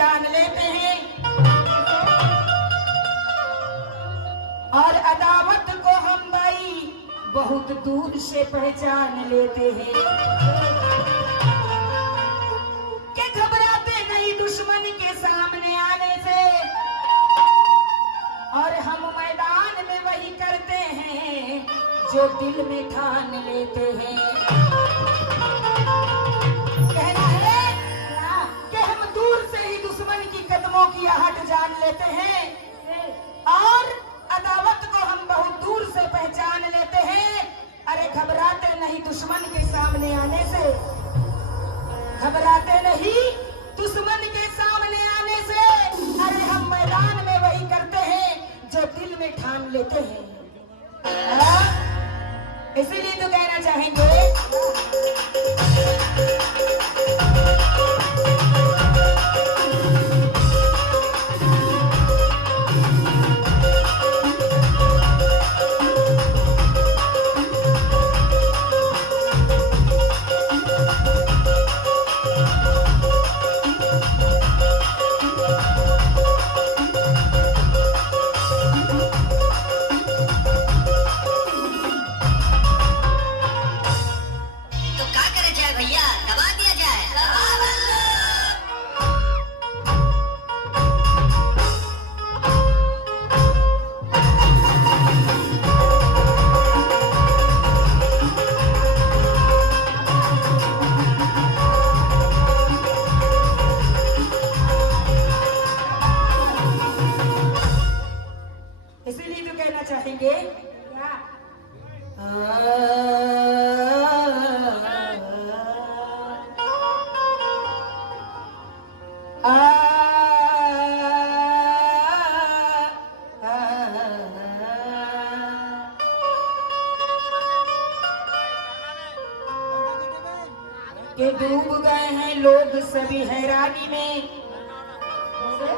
पहचान लेते हैं और अदावत को हम भाई बहुत दूर से पहचान लेते हैं कि घबराते नहीं दुश्मन के सामने आने से और हम मैदान में वही करते हैं जो दिल में ठान लेते हैं। कहना है कि हम दूर से ही दुश्मन की कदमों की आहट जान लेते हैं और अदावत को हम बहुत दूर से पहचान लेते हैं। अरे घबराते नहीं दुश्मन के सामने आने से, घबराते नहीं दुश्मन के सामने आने से। अरे हम मैदान में वही करते हैं जो दिल में ठान लेते हैं। इसीलिए तो कहना चाहेंगे कि डूब गए हैं लोग सभी हैरानी में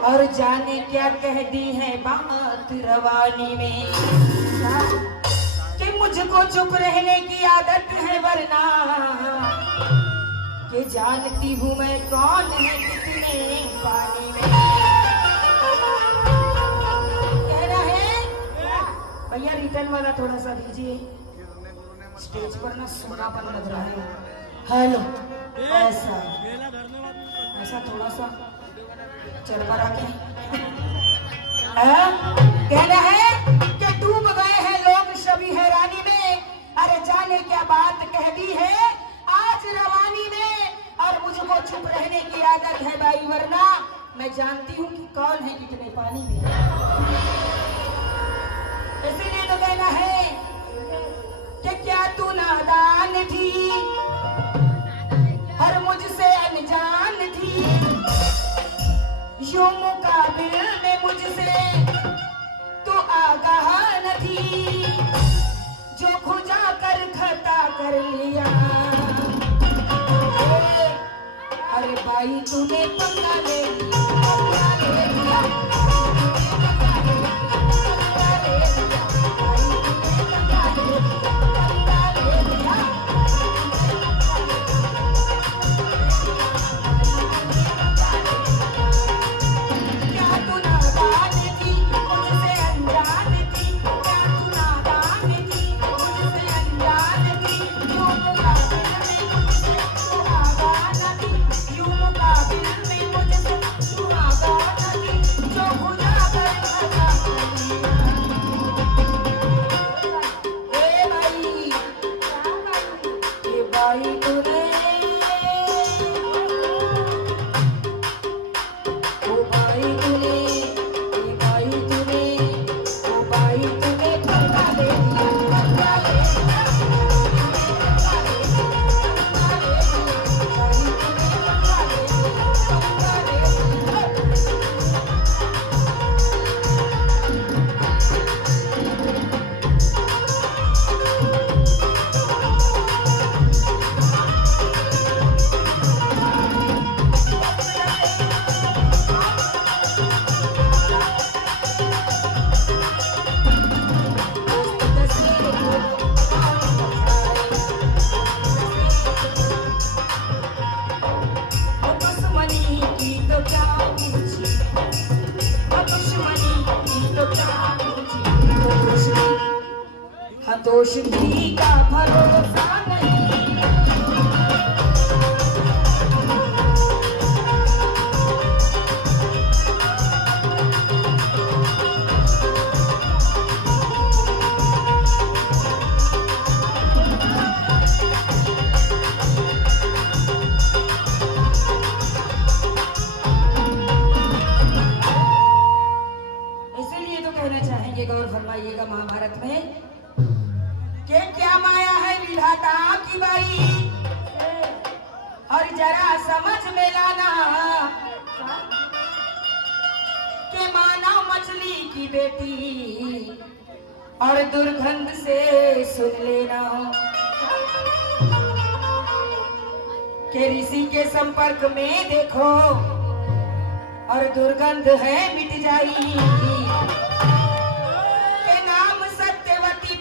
और जाने क्या कह दी है बात रवानी में कि मुझको चुप रहने की आदत है वरना कि जानती हूँ मैं कौन है कितने पानी में। कह रहा है भैया रिटर्न वाला थोड़ा सा दीजिए, स्टेज पर ना सुनापन लग रहा है। हेलो ऐसा ऐसा थोड़ा सा चल कर आके कहना है कि डूब गए हैं लोग सभी हैरानी में। अरे जाने क्या बात कह दी है आज रवानी में और मुझको चुप रहने की आदत है भाई वरना मैं जानती हूँ कि कौन है कितने पानी में। इसीलिए तो कहना है कि क्या तू नादान थी और मुझसे अनजान थी, यूं मुकाबिल में मुझसे तो आगाह न थी, जो खुजा कर खता कर लिया। अरे भाई तूने पंगा ले लिया, पंगा ले लिया। जो खुदा रोशनी का भरोसा नहीं। गौर फरमाइएगा महाभारत में कि क्या माया है विधाता की बाई, और जरा समझ में लाना कि माना मछली की बेटी, और दुर्गंध से सुन लेना कि ऋषि के संपर्क में देखो और दुर्गंध है मिट जाएगी।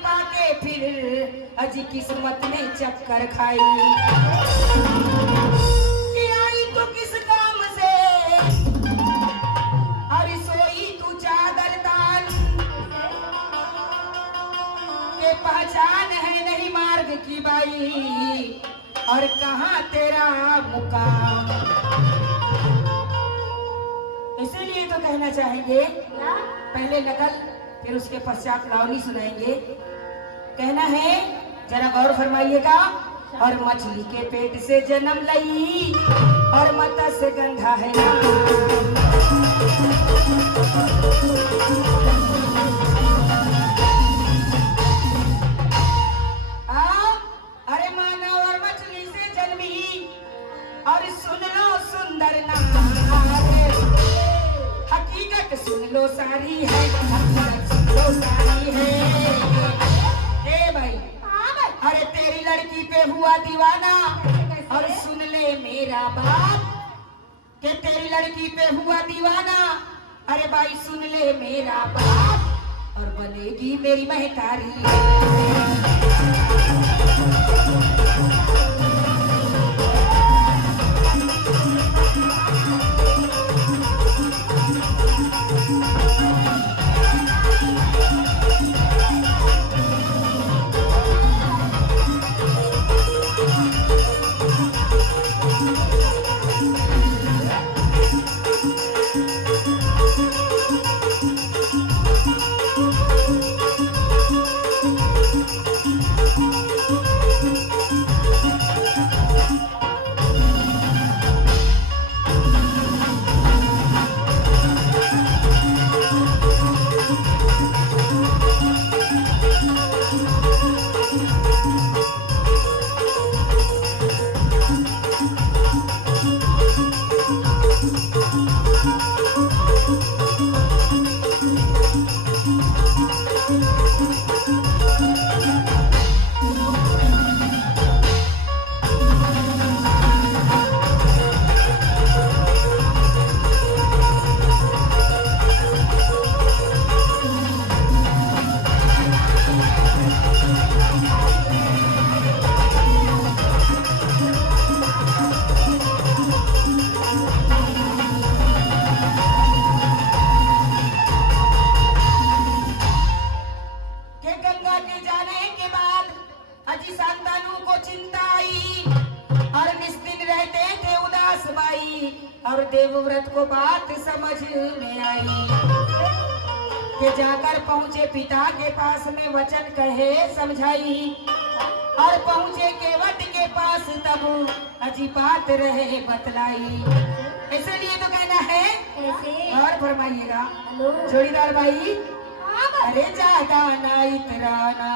पाके फिर अजी किस्मत ने चक्कर खाई कि आई तो किस काम से, और सोई तू चादर तान के पहचान है नहीं मार्ग की बाई, और कहाँ तेरा मुकाम। इसीलिए तो कहना चाहेंगे, पहले नकल फिर उसके पश्चात लावनी सुनाएंगे। कहना है, जरा गौर फरमाइएगा, और मछली के पेट से जन्म लई, और मत्स्य गंधा है ना। अरे मानव और मछली से जन्मी, और सुन लो सुंदर नाम, हकीकत सुन लो सारी है, हकीकत सुन लो सारी है। भाई, अरे तेरी लड़की पे हुआ दीवाना, और सुन ले मेरा बाप कि तेरी लड़की पे हुआ दीवाना, अरे भाई सुन ले मेरा बाप, और बनेगी मेरी महतारी। और देवव्रत को बात समझ में आई कि जाकर पहुँचे पिता के पास में वचन कहे समझाई, और पहुँचे केवट के पास तब अजी बात रहे बतलाई। इसलिए तो कहना है, और फरमाइएगा जोड़ीदार भाई, अरे ज्यादा ना इतराना,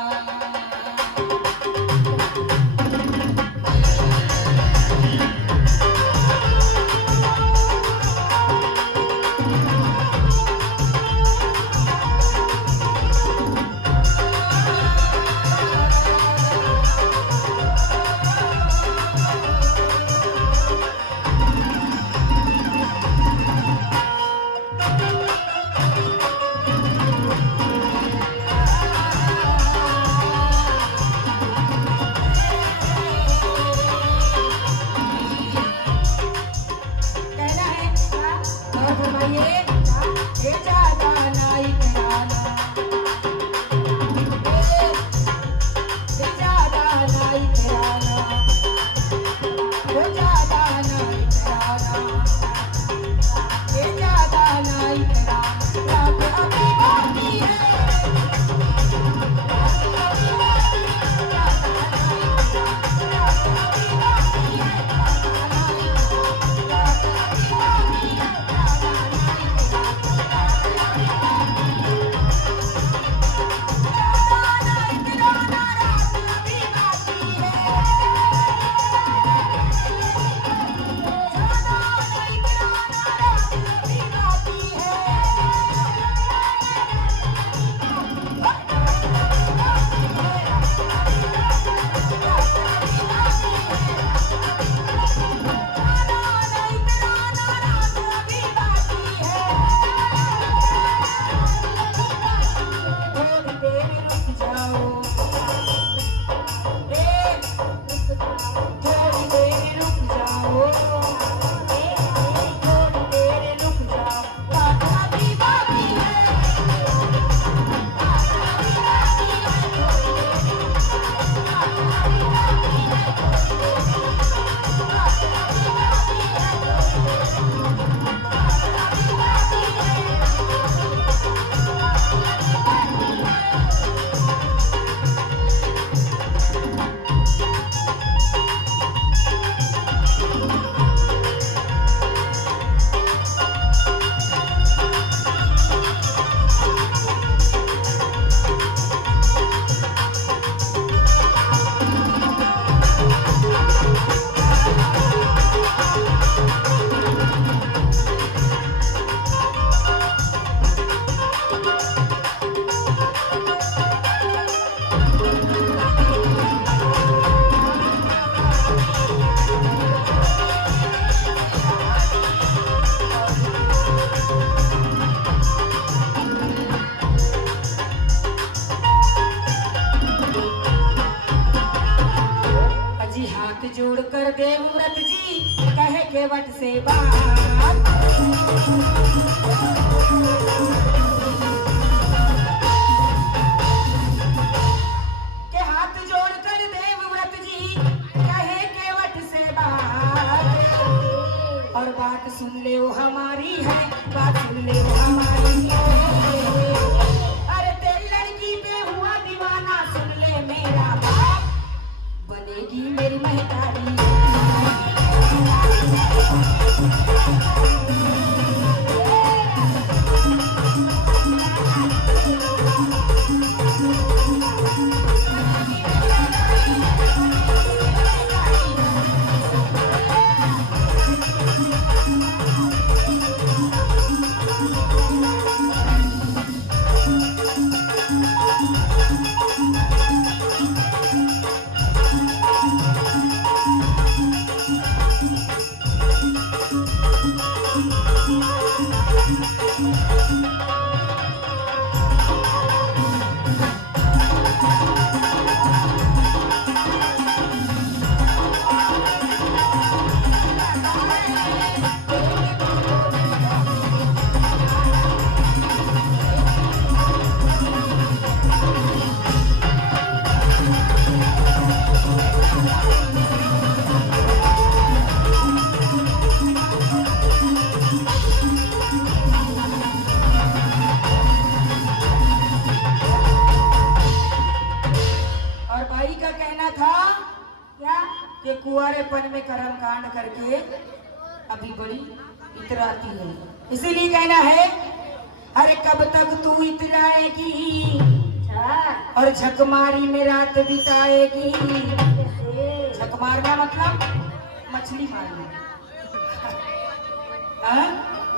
के हाथ जोड़कर देवव्रत जी कहे केवट से बात, और बात सुन ले वो हमारी है, बात सुन ले वो हमारी है। अरे तेरी लड़की पे हुआ दीवाना, सुन ले मेरा बाप, बनेगी मेरी महतारी। कि कुंवारेपन में कर्म कांड करके अभी बड़ी इतराती है, इसीलिए कहना है अरे कब तक तू इतराएगी और झक मारी में रात बिताएगी। झक मारना मतलब मछली मारना।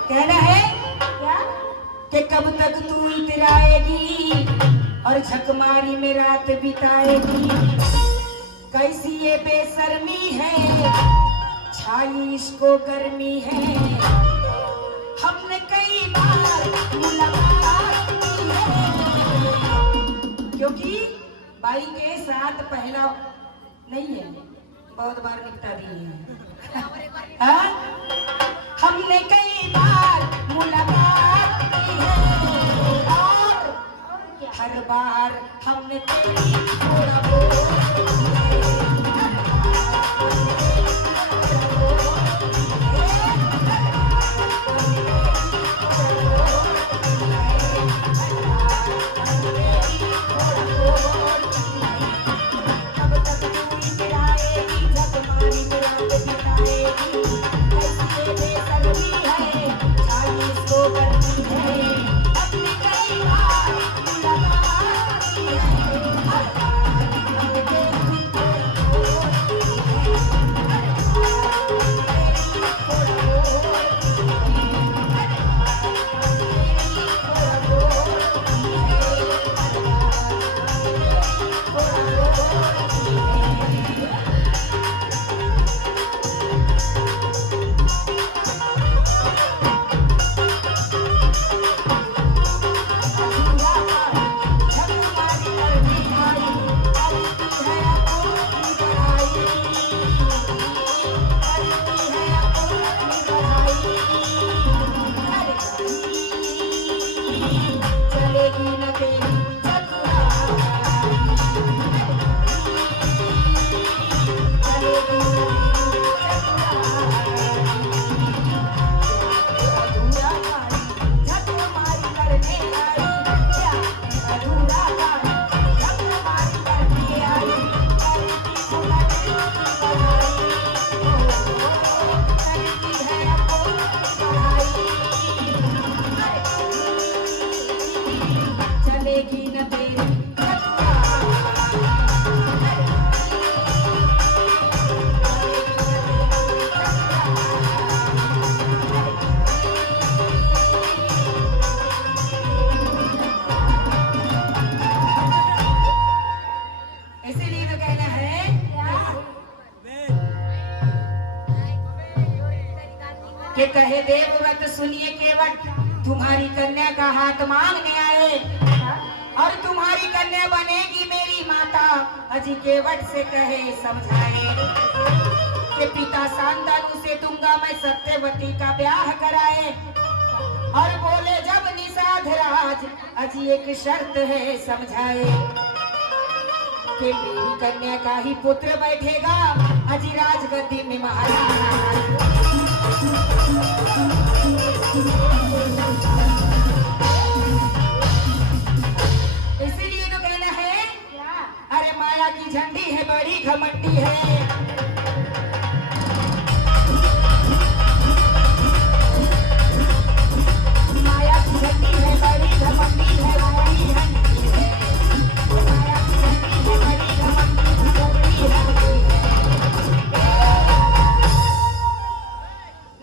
कहना है क्या कि कब तक तू इतराएगी और झक मारी में रात बिताएगी। कैसी ये बेशर्मी है, छाई इसको गर्मी है, हमने कई बार मुलाकात की है। क्योंकि बाई के साथ पहला नहीं है, बहुत बार निपटा दी है। हमने कई बार मुलाकात की है और हर बार हमने तेरी थोड़ा कि कहे देवव्रत सुनिए केवट, तुम्हारी कन्या का हाथ मांगने आए और तुम्हारी कन्या बनेगी मेरी माता। अजी केवट से कहे समझाए कि पिता शांतनु से दूंगा मैं सत्यवती का ब्याह कराए। और बोले जब निषाद राज अजी एक शर्त है समझाए कि मेरी कन्या का ही पुत्र बैठेगा अजी राजगद्दी में महाराज। इसीलिए तो कहना है अरे माया की झंडी है बड़ी घमंडी है। माया की झंडी है बड़ी घमंडी है, बड़ी झंडी है। माया की झंडी है बड़ी घमंडी है, बड़ी झंडी है।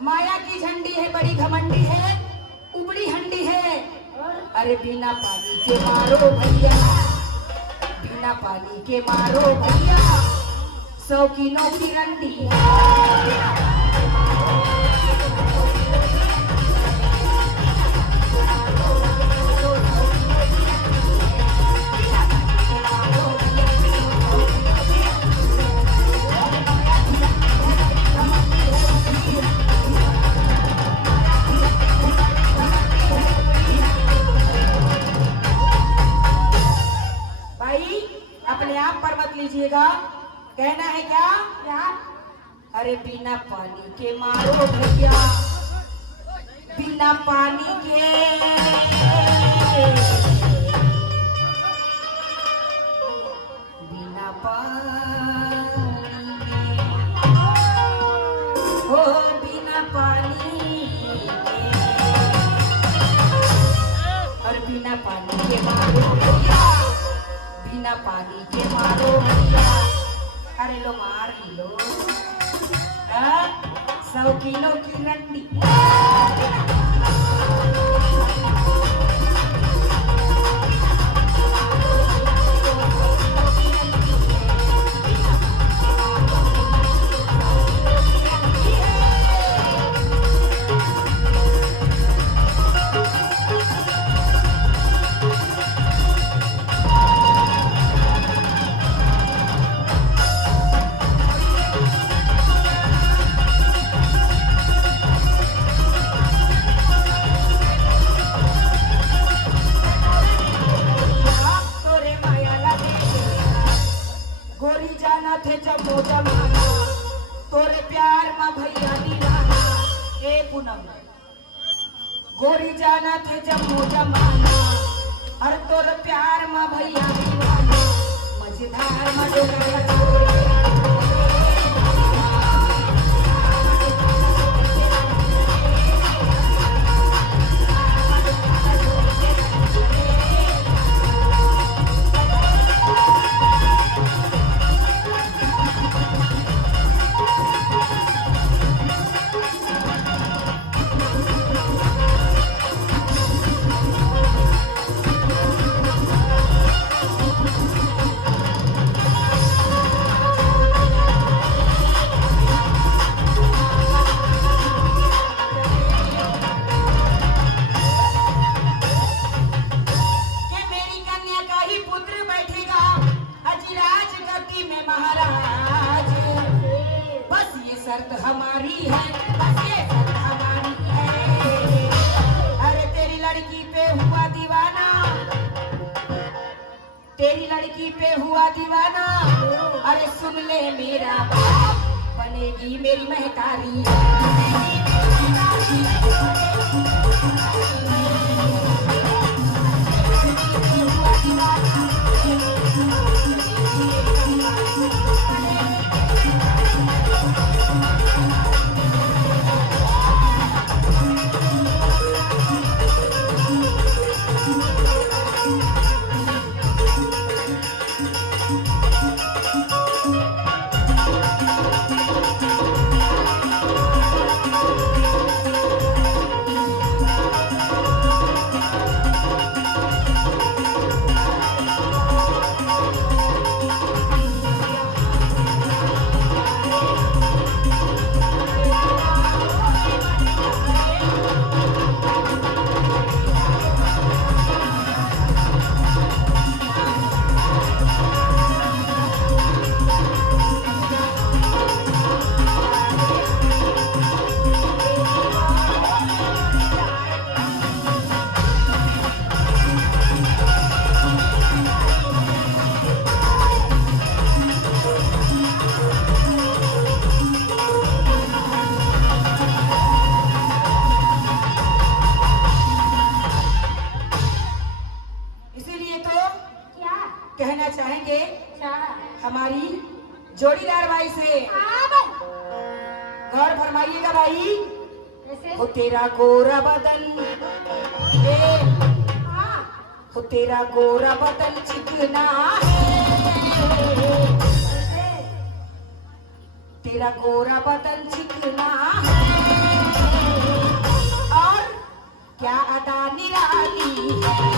माया की झंडी है बड़ी घमंडी है, उबड़ी हंडी है। अरे बिना पानी के मारो भैया, बिना पानी के मारो भैया, शौकीनों की रंडी है। अपने आप पर मत लीजिएगा, कहना है क्या? अरे बिना पानी के मारो भैया, बिना पानी के, बिना पानी हो, बिना पानी के, और बिना पानी के मारो भैया, बिना पानी के मारो भैया। अरे लो मार ही लो, शौकीनों की रंडी। थे जम्मो जमाना तोरे प्यार में भैया दीवाना। ए पूनम गोरी जाना थे जम्मो जमाना, और तोरे प्यार में भैया दीवाना। मझधार में डोरा हमारी है, बस ये शर्त हमारी है। अरे तेरी लड़की पे हुआ दीवाना, तेरी लड़की पे हुआ दीवाना। अरे सुन ले मेरा बाप, बनेगी मेरी महतारी। हमारी जोड़ीदार भाई से गौर फरमाइएगा भाई। हो तेरा गोरा बदन, हो तेरा गोरा बदन चिकना है, तेरा गोरा बदन चिकना है, और क्या अदा निराली है।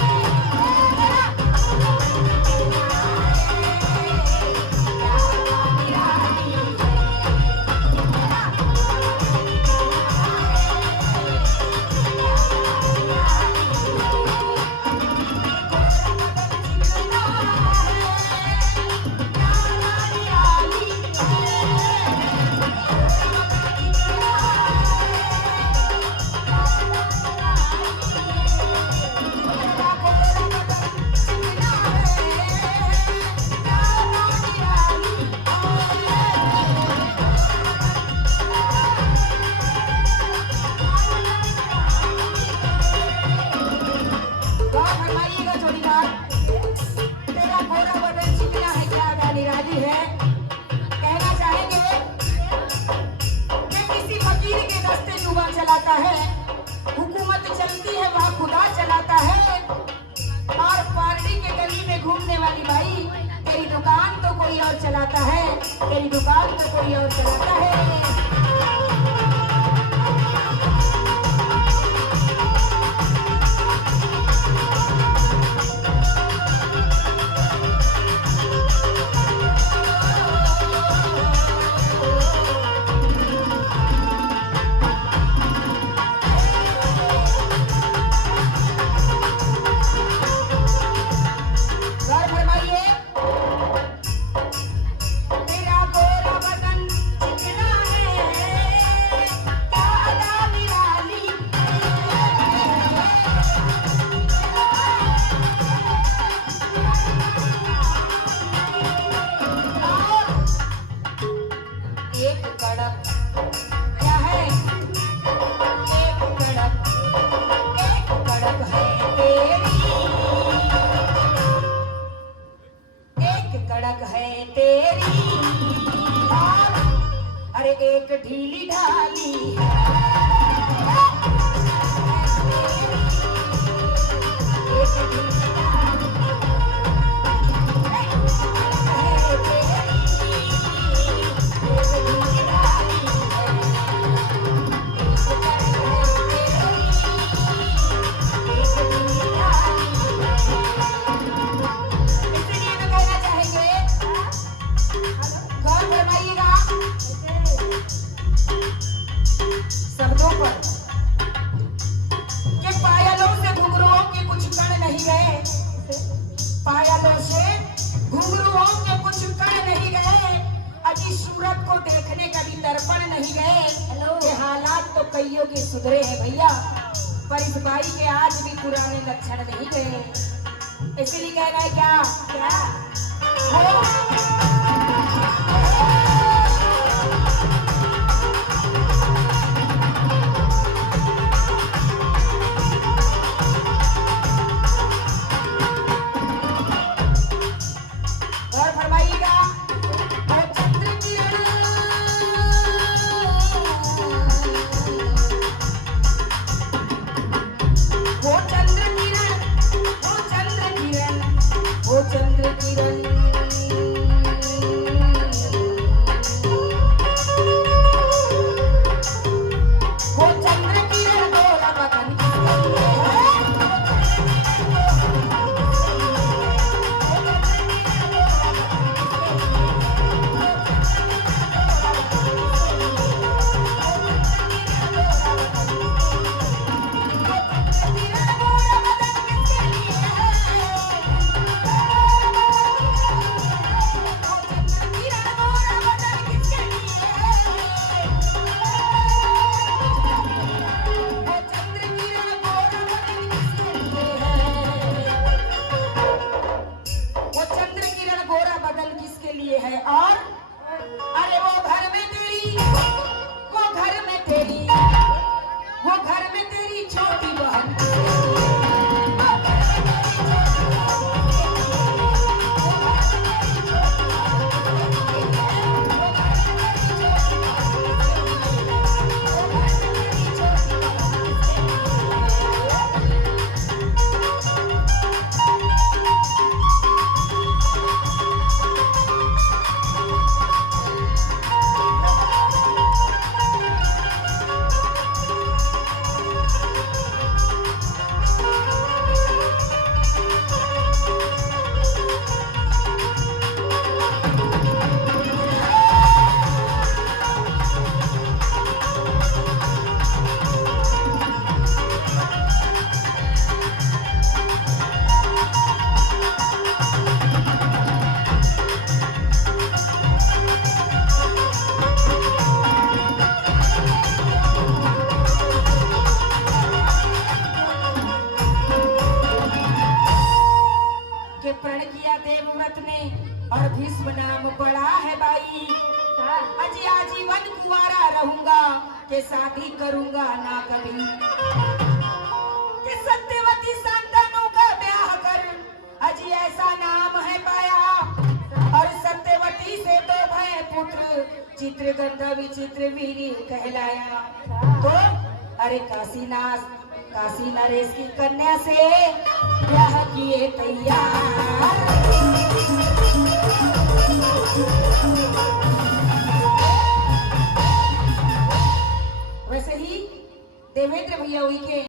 चलाता है, हुकूमत चलती है वहाँ खुदा चलाता है, और पार्टी के गली में घूमने वाली भाई तेरी दुकान तो कोई और चलाता है, तेरी दुकान तो कोई और चलाता है। अरे एक ढीली ढाली शब्दों पर कि पायलों से घुंघरुओं के कुछ कण नहीं गए, पायलों से घुंघरुओं के कुछ कण नहीं गए, अजी सूरत को देखने का भी दर्पण नहीं गए। ये हालात तो कईयों के सुधरे हैं भैया, पर इस बाई के आज भी पुराने लक्षण नहीं गए। इसीलिए कहना है क्या भीष्म नाम पड़ा है बाई, अजी आजीवन कुंवारा रहूंगा, के शादी करूंगा ना कभी, के सत्यवती संतानों का ब्याह कर, अजी ऐसा नाम है पाया, और सत्यवती से तो भय पुत्र, चित्रगंधा विचित्र वीरी कहलाया। तो अरे काशी नरेश की कन्या से ब्याह किए तैयार। वैसे ही देवेंद्र भैया हुई के